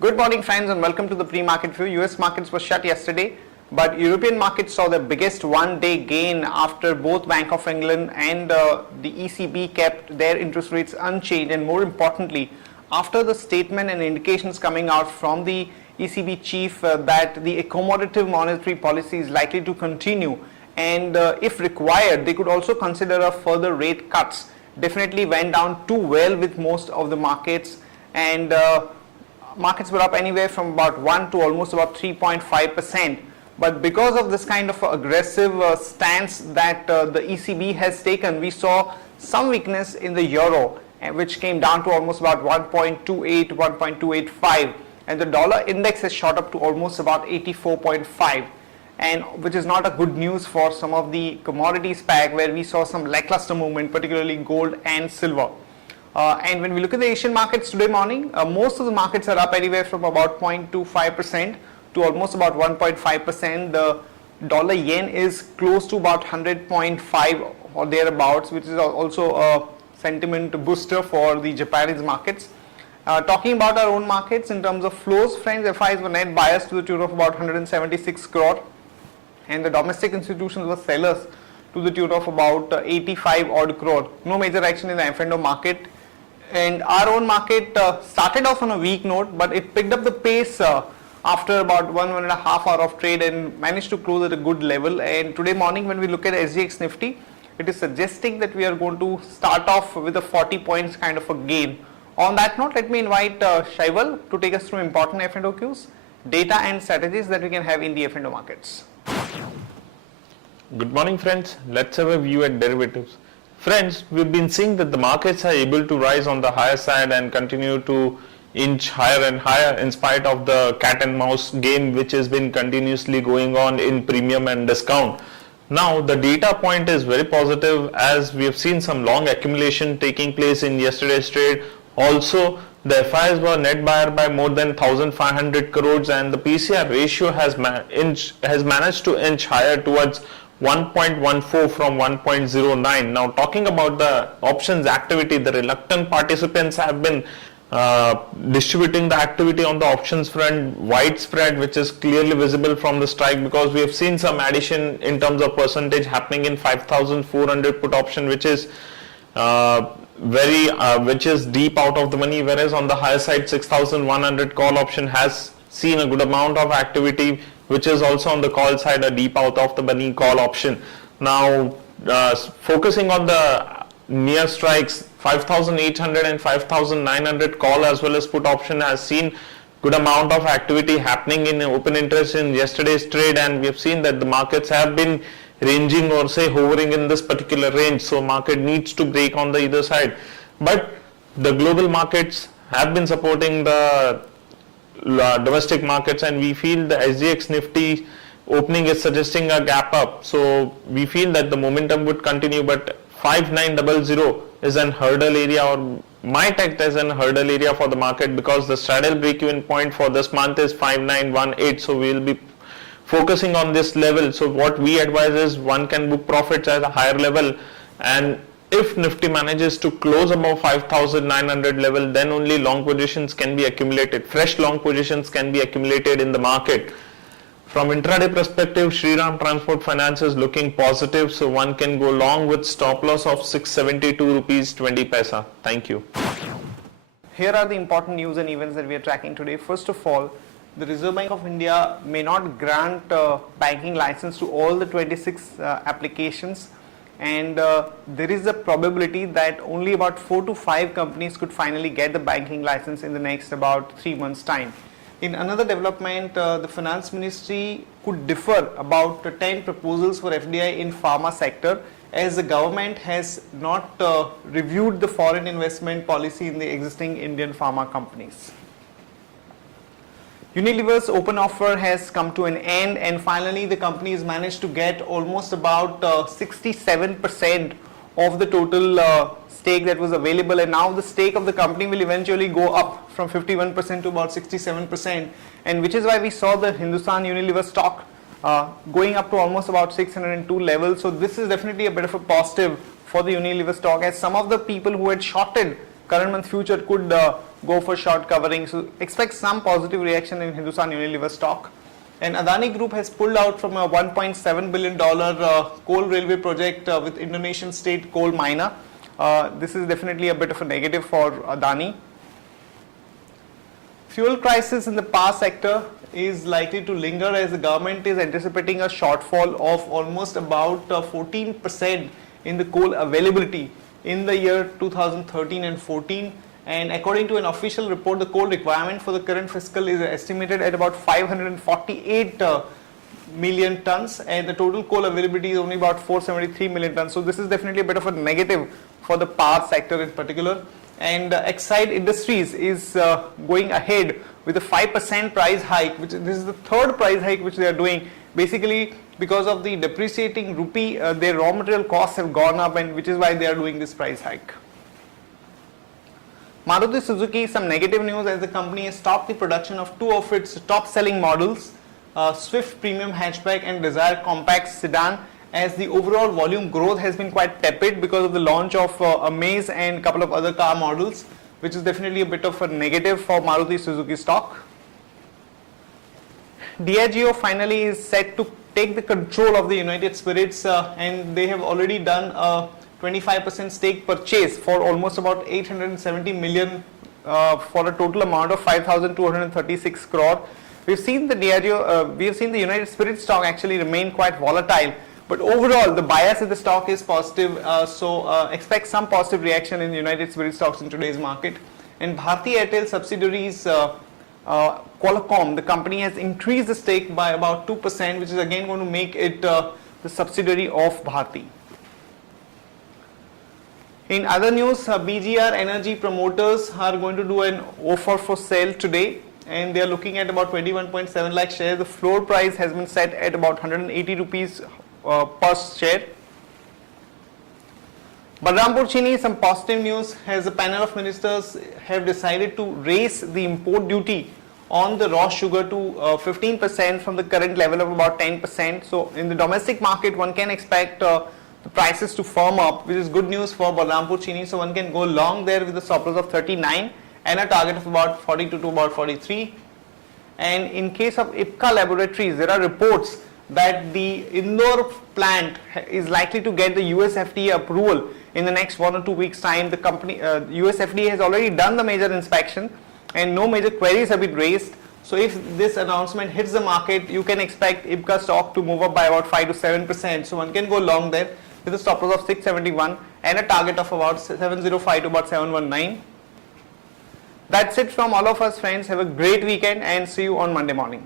Good morning friends and welcome to the pre-market view. US markets were shut yesterday, but European markets saw the biggest one-day gain after both Bank of England and the ECB kept their interest rates unchanged, and more importantly, after the statement and indications coming out from the ECB chief that the accommodative monetary policy is likely to continue, and if required, they could also consider a further rate cuts. Definitely went down too well with most of the markets, and markets were up anywhere from about 1 to almost about 3.5%. But because of this kind of aggressive stance that the ECB has taken, we saw some weakness in the euro, which came down to almost about 1.28, 1.285, and the dollar index has shot up to almost about 84.5, and which is not a good news for some of the commodities pack where we saw some lackluster movement, particularly gold and silver. And when we look at the Asian markets today morning, most of the markets are up anywhere from about 0.25% to almost about 1.5%. The dollar yen is close to about 100.5 or thereabouts, which is also a sentiment booster for the Japanese markets. Talking about our own markets in terms of flows, friends, FIs were net buyers to the tune of about 176 crore, and the domestic institutions were sellers to the tune of about 85 odd crore. No major action in the F&O market. And our own market started off on a weak note, but it picked up the pace after about 1.5 hour of trade and managed to close at a good level. And today morning when we look at SGX Nifty, it is suggesting that we are going to start off with a 40 points kind of a gain. On that note, let me invite Shaival to take us through important F&O cues, data and strategies that we can have in the F&O markets. Good morning friends, let's have a view at derivatives. Friends, we've been seeing that the markets are able to rise on the higher side and continue to inch higher and higher in spite of the cat and mouse game which has been continuously going on in premium and discount. Now the data point is very positive, as we have seen some long accumulation taking place in yesterday's trade. Also the FIs were net buyer by more than 1,500 crores, and the PCR ratio has managed to inch higher towards 1.14 from 1.09. Now talking about the options activity, the reluctant participants have been distributing the activity on the options front widespread, which is clearly visible from the strike, because we have seen some addition in terms of percentage happening in 5,400 put option, which is which is deep out of the money, whereas on the higher side 6,100 call option has seen a good amount of activity, which is also on the call side a deep out of the money call option. Now focusing on the near strikes, 5,800 and 5,900 call as well as put option has seen good amount of activity happening in open interest in yesterday's trade, and we have seen that the markets have been ranging or say hovering in this particular range, so market needs to break on the either side. But the global markets have been supporting the domestic markets, and we feel the SGX Nifty opening is suggesting a gap up, so we feel that the momentum would continue, but 5900 is an hurdle area, or might act as an hurdle area for the market, because the straddle break-even point for this month is 5918, so we will be focusing on this level. So what we advise is one can book profits at a higher level, and if Nifty manages to close above 5,900 level, then only long positions can be accumulated. Fresh long positions can be accumulated in the market. From intraday perspective, Shriram Transport Finance is looking positive, so one can go long with stop loss of 672 rupees 20 paisa. Thank you. Here are the important news and events that we are tracking today. First of all, the Reserve Bank of India may not grant banking license to all the 26 applications, and there is a probability that only about 4 to 5 companies could finally get the banking license in the next about 3 months time. In another development, the Finance Ministry could defer about 10 proposals for FDI in pharma sector, as the government has not reviewed the foreign investment policy in the existing Indian pharma companies. Unilever's open offer has come to an end, and finally the company has managed to get almost about 67% of the total stake that was available, and now the stake of the company will eventually go up from 51% to about 67%, and which is why we saw the Hindustan Unilever stock going up to almost about 602 levels. So this is definitely a bit of a positive for the Unilever stock, as some of the people who had shorted current month future could go for short covering. So expect some positive reaction in Hindustan Unilever stock. And Adani Group has pulled out from a $1.7 billion coal railway project with Indonesian state coal miner. This is definitely a bit of a negative for Adani. Fuel crisis in the power sector is likely to linger as the government is anticipating a shortfall of almost about 14% in the coal availability in the year 2013 and 14. And according to an official report, the coal requirement for the current fiscal is estimated at about 548 million tons, and the total coal availability is only about 473 million tons. So this is definitely a bit of a negative for the power sector in particular. And Exide Industries is going ahead with a 5% price hike, which this is the third price hike which they are doing. Basically, because of the depreciating rupee, their raw material costs have gone up, and which is why they are doing this price hike. Maruti Suzuki, some negative news as the company has stopped the production of two of its top selling models, Swift Premium Hatchback and Desire Compact Sedan, as the overall volume growth has been quite tepid because of the launch of Amaze and a couple of other car models, which is definitely a bit of a negative for Maruti Suzuki stock. Diageo finally is set to take the control of the United Spirits and they have already done a 25% stake purchase for almost about 870 million for a total amount of 5,236 crore. We've seen the Diageo, we have seen the United Spirits stock actually remain quite volatile, but overall the bias in the stock is positive, so expect some positive reaction in the United Spirits stocks in today's market. And Bharti Airtel subsidiaries Qualcomm, the company has increased the stake by about 2%, which is again going to make it the subsidiary of Bharti. In other news, BGR Energy promoters are going to do an offer for sale today, and they are looking at about 21.7 lakh shares. The floor price has been set at about 180 rupees per share. Balrampur Chini, some positive news as the panel of ministers have decided to raise the import duty on the raw sugar to 15% from the current level of about 10%. So in the domestic market, one can expect the prices to firm up, which is good news for Balrampur Chini. So one can go long there with a stop loss of 39 and a target of about 42 to about 43. And in case of Ipca Laboratories, there are reports that the Indore plant is likely to get the US FDA approval in the next 1 or 2 weeks time. The company, US FDA has already done the major inspection and no major queries have been raised. So if this announcement hits the market, you can expect Ipca stock to move up by about 5 to 7%. So one can go long there with a stop loss of 671 and a target of about 705 to about 719. That's it from all of us, friends. Have a great weekend and see you on Monday morning.